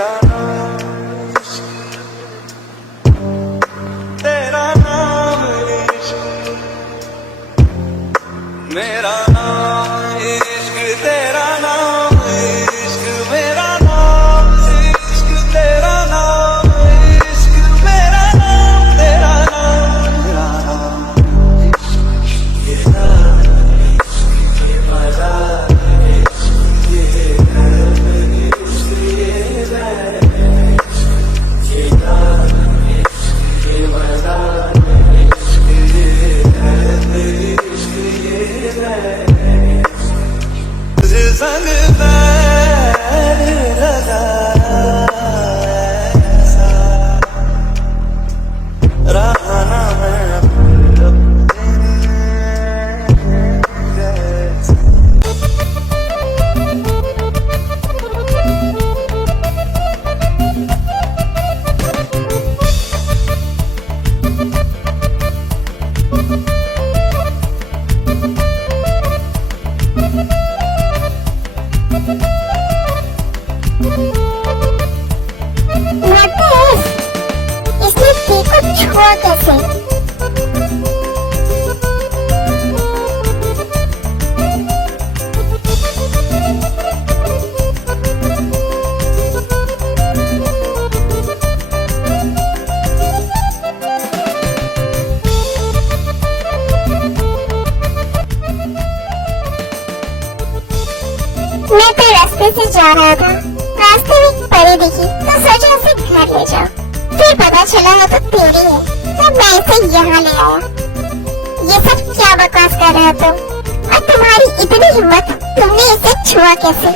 मेरा नाम तेरा नाम इश्क, मेरा नाम इश्क तेरा नाम इश्क, मेरा नाम इश्क तेरा नाम इश्क, मेरा नाम तेरा नाम मेरा नाम इश्क, ये नाम इश्क, ये मजा इश्क, ये दर्द इश्क, ये दर्द इश्क, ये नाम इश्क, ये मजा इश्क, ये दर्द इश्क, ये दर्द तुझे संग पैर लगाया ऐसा रहा ना मैं अपने जैसा। इसने देखो छुआ कैसे? मैं तो रास्ते से जा रहा था, रास्ते में एक परी दिखी तो सोचा उसे घर ले जाओ, फिर पता चला है तो तेरी है, तो मैं इसे यहाँ ले आया। ये सब क्या बकवास कर रहे हो तुम? और तुम्हारी इतनी हिम्मत, तुमने इसे छुआ कैसे?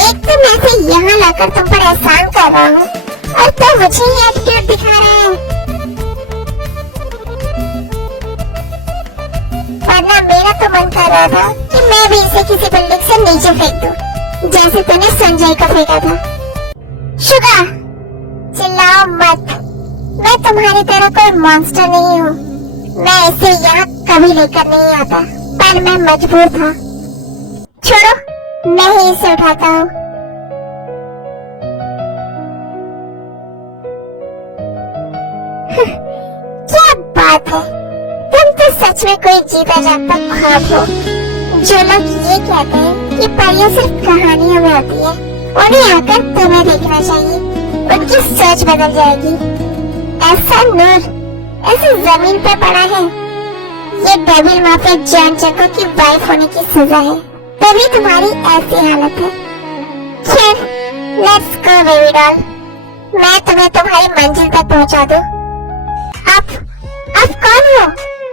एक तो मैं इसे यहाँ लाकर तुम पर एहसान कर रहा हूँ और तुम मुझे ही एटीट्यूड दिखा रहे हैं। वरना मेरा तो मन कर रहा था कि मैं भी इसे किसी बिल्डिंग से नीचे फेंक दूं, जैसे तूने संजय को फेंका था। शुगा, चिल्लाओ मत, मैं तुम्हारी तरह कोई मॉन्स्टर नहीं हूँ। मैं इसे यहाँ कभी लेकर नहीं आता, पर मैं मजबूर था। छोड़ो, मैं ही इसे उठाता हूँ। क्या बात है, तुम तो सच में कोई जीता जागता ख्वाब हो। जो लोग ये कहते हैं कि परियां सिर्फ कहानियों में होती है, उन्हें आकर तुम्हें देखना चाहिए, उनकी सोच बदल जाएगी। ऐसा नूर ऐसी जमीन पे पड़ा है, ये डेविल माफिया जॉन चको की वाइफ होने की सजा है, तभी तुम्हारी ऐसी हालत है। खैर, लेट्स गो बेबी डॉल, मैं तुम्हें तुम्हारी मंजिल तक पहुंचा दूं। आप कौन हो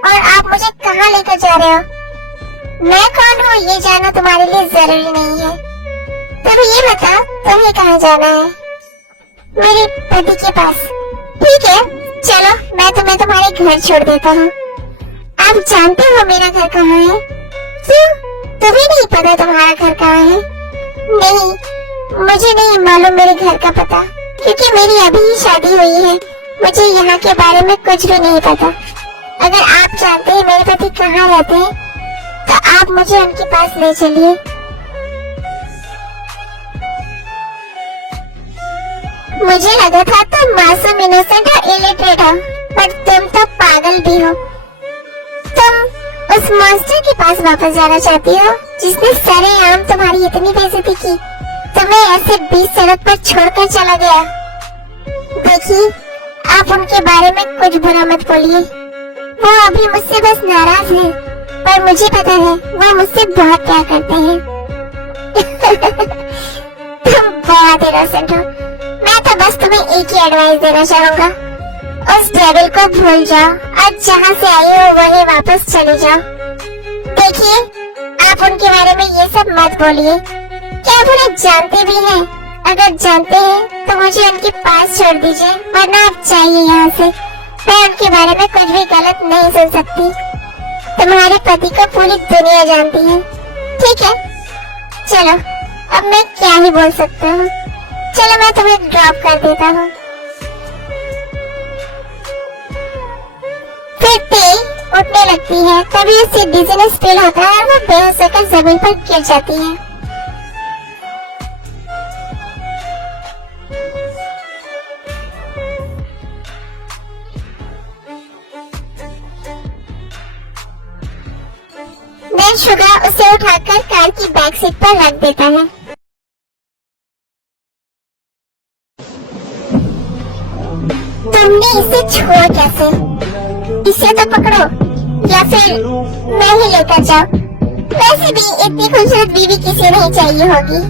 और आप मुझे कहाँ लेकर जा रहे हो? मैं कौन हूँ ये जानना तुम्हारे लिए जरूरी नहीं है। तुम ये बताओ, तुम्हें कहाँ जाना है? मेरे पति के पास। ठीक है, चलो मैं तुम्हें तुम्हारे घर छोड़ देता हूँ। आप जानते हो मेरा घर कहाँ है? क्यों, तुम्हें नहीं पता तुम्हारा घर कहाँ है? नहीं, मुझे नहीं मालूम मेरे घर का पता, क्योंकि मेरी अभी ही शादी हुई है। मुझे यहाँ के बारे में कुछ भी नहीं पता। अगर आप जानते हैं मेरे पति कहाँ रहते हैं, तो आप मुझे उनके पास ले चलिए। मुझे लगा था तुम मासूम, इनोसेंट और इलिटरेट हो, पर तुम तो पागल भी हो। तुम उस मॉन्स्टर के पास वापस जाना चाहती हो जिसने सरेआम तुम्हारी इतनी बेइज्जती की, तुम्हें ऐसे बीच सड़क पर छोड़कर चला गया। देखिए, आप उनके बारे में कुछ बुरा मत बोलिए। वो अभी मुझसे बस नाराज है, पर मुझे पता है वो मुझसे बहुत प्यार करते हैं। तुम बहुत इनोसेंट हो। मैं तो बस तुम्हें एक ही एडवाइस देना चाहूँगा, उस डेविल को भूल जाओ और जहाँ से आई हो वहीं वापस चले जाओ। देखिए, आप उनके बारे में ये सब मत बोलिए। क्या आप उन्हें जानते भी हैं? अगर जानते हैं तो मुझे उनके पास छोड़ दीजिए, वरना आप जाइए यहाँ से। मैं उनके बारे में कुछ भी गलत नहीं सुन सकती। तुम्हारे पति को पूरी दुनिया जानती है। ठीक है, चलो, अब मैं क्या ही बोल सकता हूँ। चलो मैं तुम्हें ड्रॉप कर देता हूँ। फिर तेल उठने लगती है, तभी उसे डिजीनेस फील होता है और वो बेहोश होकर जमीन पर गिर जाती है। देन शुगर उसे उठाकर कार की बैक सीट पर रख देता है। तुमने इसे छोड़ कैसे? इसे तो पकड़ो या फिर मैं ही लेकर जाऊं। वैसे भी इतनी खूबसूरत बीवी किसी नहीं चाहिए होगी।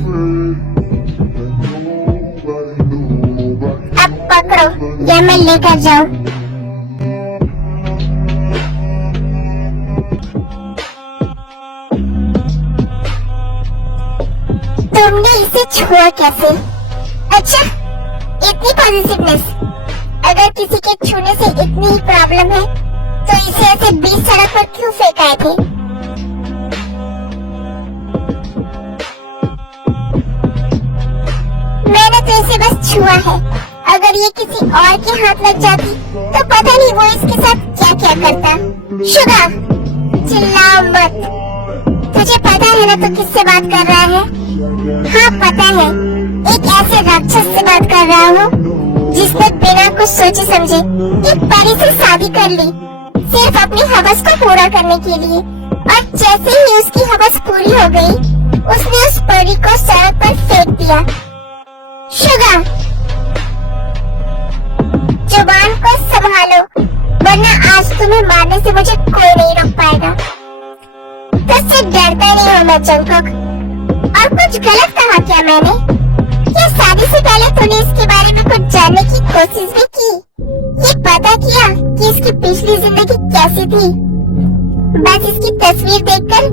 अब पकड़ो या मैं लेकर जाऊं। तुमने इसे छोड़ कैसे? अच्छा, इतनी पॉजिटिवनेस। अगर किसी के छूने से इतनी ही प्रॉब्लम है तो इसे ऐसे बीच सड़क पर क्यों फेंकाए थे? मैंने तो इसे बस छुआ है। अगर ये किसी और के हाथ लग जाती तो पता नहीं वो इसके साथ क्या क्या करता। शुगर, चिल्लाओ मत। तुझे पता है ना तू किससे बात कर रहा है? हाँ पता है, एक ऐसे राक्षस से बात कर रहा हूँ जिसने बिना कुछ सोचे समझे एक परी से शादी कर ली, सिर्फ अपनी हवस को पूरा करने के लिए। और जैसे ही उसकी हवस पूरी हो गई, उसने उस परी को सड़क पर फेंक दिया। शुगर, जुबान को संभालो, वरना आज तुम्हें मारने से मुझे कोई नहीं रोक पाएगा। तुझसे डरता नहीं हूँ मैं जंकुक। और कुछ गलत कहा क्या मैंने? क्या शादी से पहले तूने इसके बारे में कुछ जानने की कोशिश भी की? ये पता किया कि इसकी पिछली जिंदगी कैसी थी? बस इसकी तस्वीर देखकर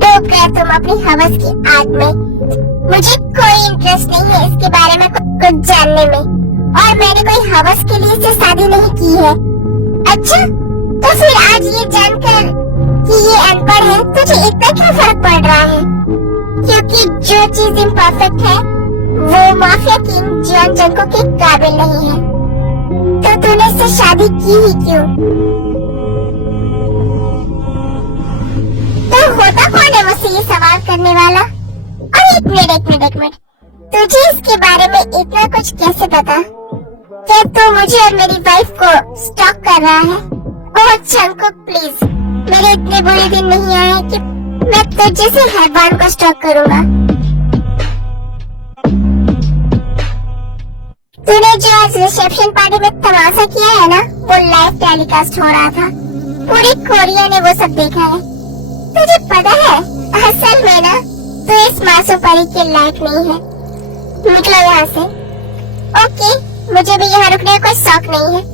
डूब गए तुम अपनी हवस की आग में। मुझे कोई इंटरेस्ट नहीं है इसके बारे में कुछ जानने में, और मैंने कोई हवस के लिए इसे शादी नहीं की है। अच्छा, तो फिर आज ये जानकर कि ये अनपढ़ है तुझे इतना क्यों फर्क पड़ रहा है? क्योंकि जो चीज इम्परफेक्ट है वो माफिया किंग जॉन जंको के काबिल नहीं है। तो तूने इससे शादी की ही क्यों? तो होता कौन है मुझसे ये सवाल करने वाला? और एक मिनट, तुझे इसके बारे में इतना कुछ कैसे पता? क्या तू मुझे और मेरी वाइफ को स्टॉक कर रहा है? ओह जंकुक प्लीज, मेरे इतने बुरे दिन नहीं आए कि मैं तुझ जैसे हैवान को स्टॉक करूंगा। तूने जो आज रिसेप्शन पार्टी में तमाशा किया है ना, वो लाइव टेलीकास्ट हो रहा था। पूरी कोरिया ने वो सब देखा है। तुझे पता है असल में ना तू इस मासूम परी के लायक नहीं है। निकलो यहाँ से। ओके, मुझे भी यहाँ रुकने का कोई शौक नहीं है।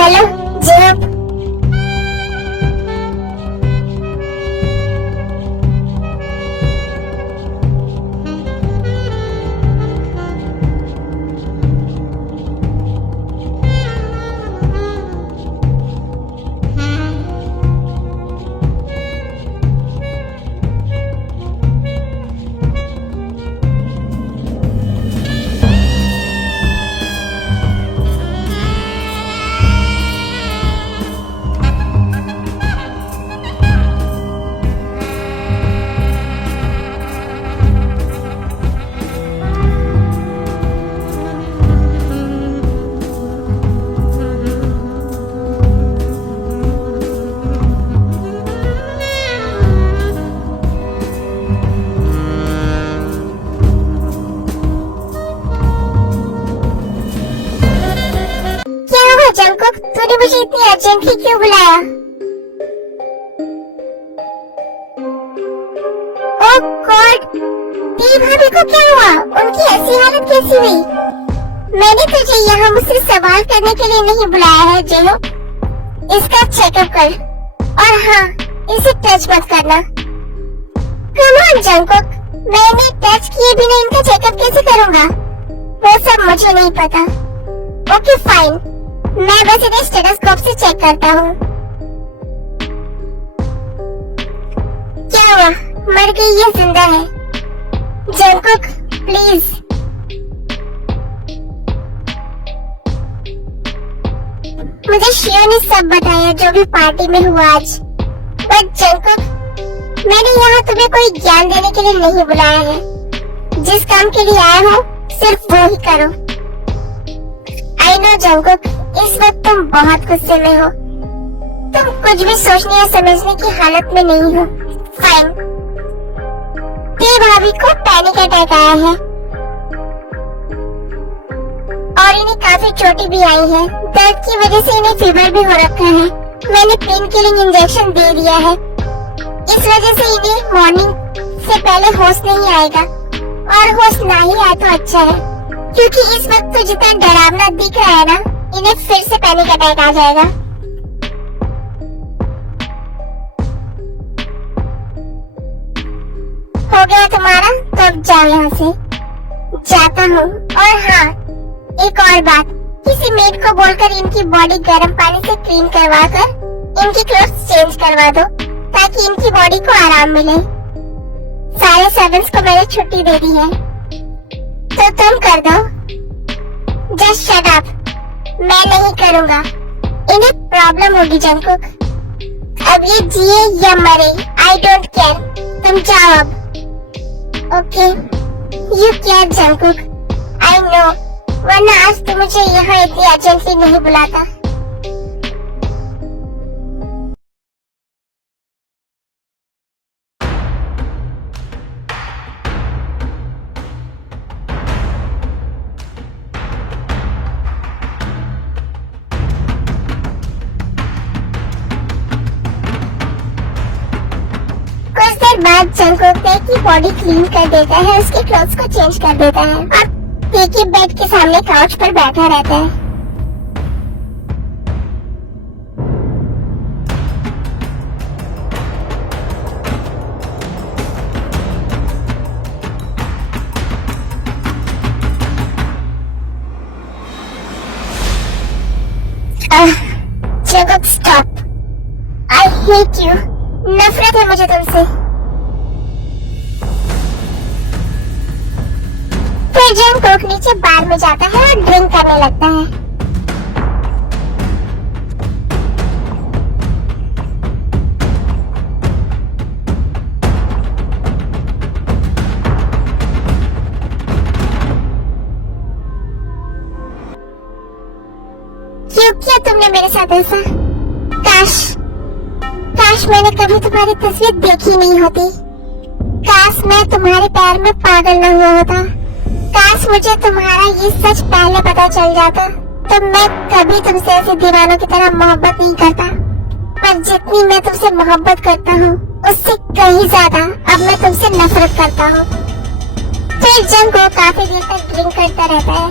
हेलो जनाब, जंकुक, तूने मुझे इतनी अर्जेंटली क्यों बुलाया? ओह गॉड, दी भाभी को क्या हुआ? उनकी ऐसी हालत कैसी हुई? मैंने तुझे यहाँ मुझसे सवाल करने के लिए नहीं बुलाया है जेहो। इसका चेकअप कर और हाँ, इसे टच मत करना। कम ऑन जंगकुक, मैंने टच किए बिना इनका चेकअप कैसे करूँगा? वो सब मुझे नहीं पता। ओके फाइन, मैं बस इन्हें स्टेथोस्कोप से चेक करता हूँ। क्या हुआ? मर गई या जिंदा है? Jungkook please. मुझे शियो ने सब बताया जो भी पार्टी में हुआ आज। बट जंगकुक, मैंने यहाँ तुम्हें कोई ज्ञान देने के लिए नहीं बुलाया है। जिस काम के लिए आए हो सिर्फ वो ही करो। आई नो जंगकुक, इस वक्त तुम बहुत गुस्से में हो। तुम कुछ भी सोचने या समझने की हालत में नहीं हो। फाइन। ते भाभी को पैनिक अटैक आया है और इन्हें काफी चोटें भी आई है। दर्द की वजह से इन्हें फीवर भी हो रखा है। मैंने पेन किलिंग इंजेक्शन दे दिया है। इस वजह से इन्हें मॉर्निंग से पहले होश नहीं आएगा और होश ना ही आए तो अच्छा है, क्योंकि इस वक्त तो जितना डरावना दिख रहा है ना, इन्हें फिर से पैनिक अटैक आ जाएगा। हो गया तुम्हारा? तो अब जाओ यहाँ से। जाता हूँ। और हाँ, एक और बात, किसी मेड को बोलकर इनकी बॉडी गर्म पानी से क्लीन करवा कर इनकी क्लोथ्स चेंज करवा दो, ताकि इनकी बॉडी को आराम मिले। सारे सर्वेंट्स को मैंने छुट्टी दे दी है, तो तुम कर दो। Just shut up. मैं नहीं करूँगा। इन्हें प्रॉब्लम होगी जंगकुक। अब ये जिए या मरे, आई डोंट केयर। तुम जाओ अब। Okay, you care Jungkook. I know, वरना आज तुम मुझे यहाँ इतनी अर्जेंटली नहीं बुलाता। कुछ देर बाद जंगकुक ते की बॉडी क्लीन कर देता है, उसके क्लोथ्स को चेंज कर देता है और ते के बेड के सामने काउच पर बैठा रहता है। Jungkook stop. I hate you. नफरत है मुझे तुमसे। फिर जंगकुक नीचे बार में जाता है और ड्रिंक करने लगता है। क्यों किया तुमने मेरे साथ ऐसा? काश मैंने कभी तुम्हारी तस्वीर देखी नहीं होती। काश मैं तुम्हारे प्यार में पागल न हुआ होता। काश मुझे तुम्हारा ये सच पहले पता चल जाता, तो मैं कभी तुमसे ऐसे दीवानों की तरह मोहब्बत नहीं करता। पर जितनी मैं तुमसे मोहब्बत करता हूँ, उससे कहीं ज्यादा अब मैं तुमसे नफरत करता हूँ। फिर जंगकुक काफी देर तक ड्रिंक करता रहता है।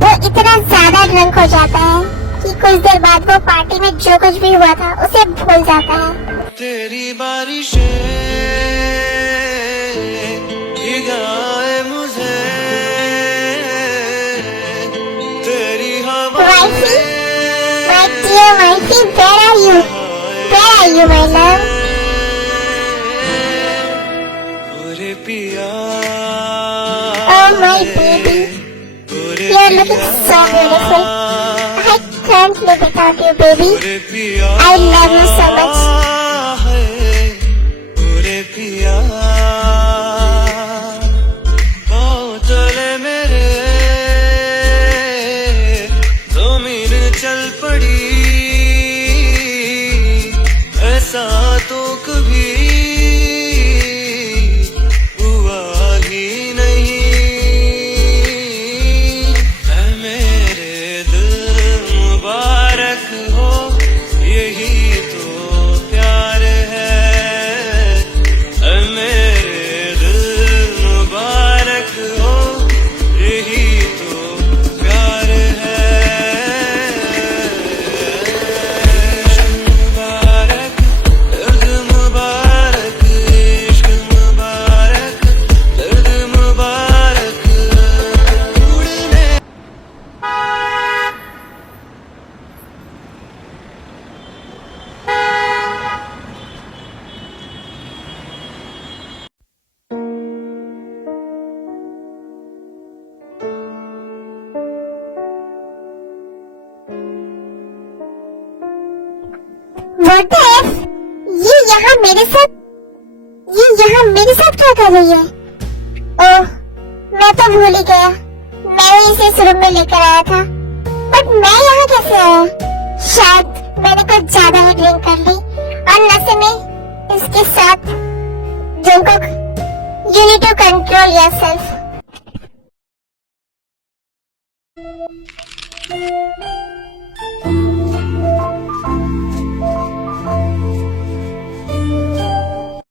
वो इतना ज्यादा ड्रंक हो जाता है कि कुछ देर बाद वो पार्टी में जो कुछ भी हुआ था उसे भूल जाता है। तेरी बारिशें भिगाए मुझे, तेरी wifey, my dear wifey, where are you? Where are you, my love? पूरे पिया, Oh my baby, you are looking so beautiful. I can't live without you, baby. पूरे पिया, I love you so much. पूरे पिया, पाँव चले मेरे, ज़मीन चल पड़ी, ऐसा तो कभी हुआ ही नहीं। ऐ मेरे दिल मुबारक हो, यही तो प्यार What the F? ये यहाँ मेरे साथ क्या कर रही है? ओह, मैं तो भूल ही गया। मैं ही इसे इस रूम में लेकर आया था। बट मैं यहाँ कैसे आया? शायद मैंने कुछ ज्यादा ही ड्रिंक कर ली और नशे में इसके साथ। Jungkook, you need to control yourself.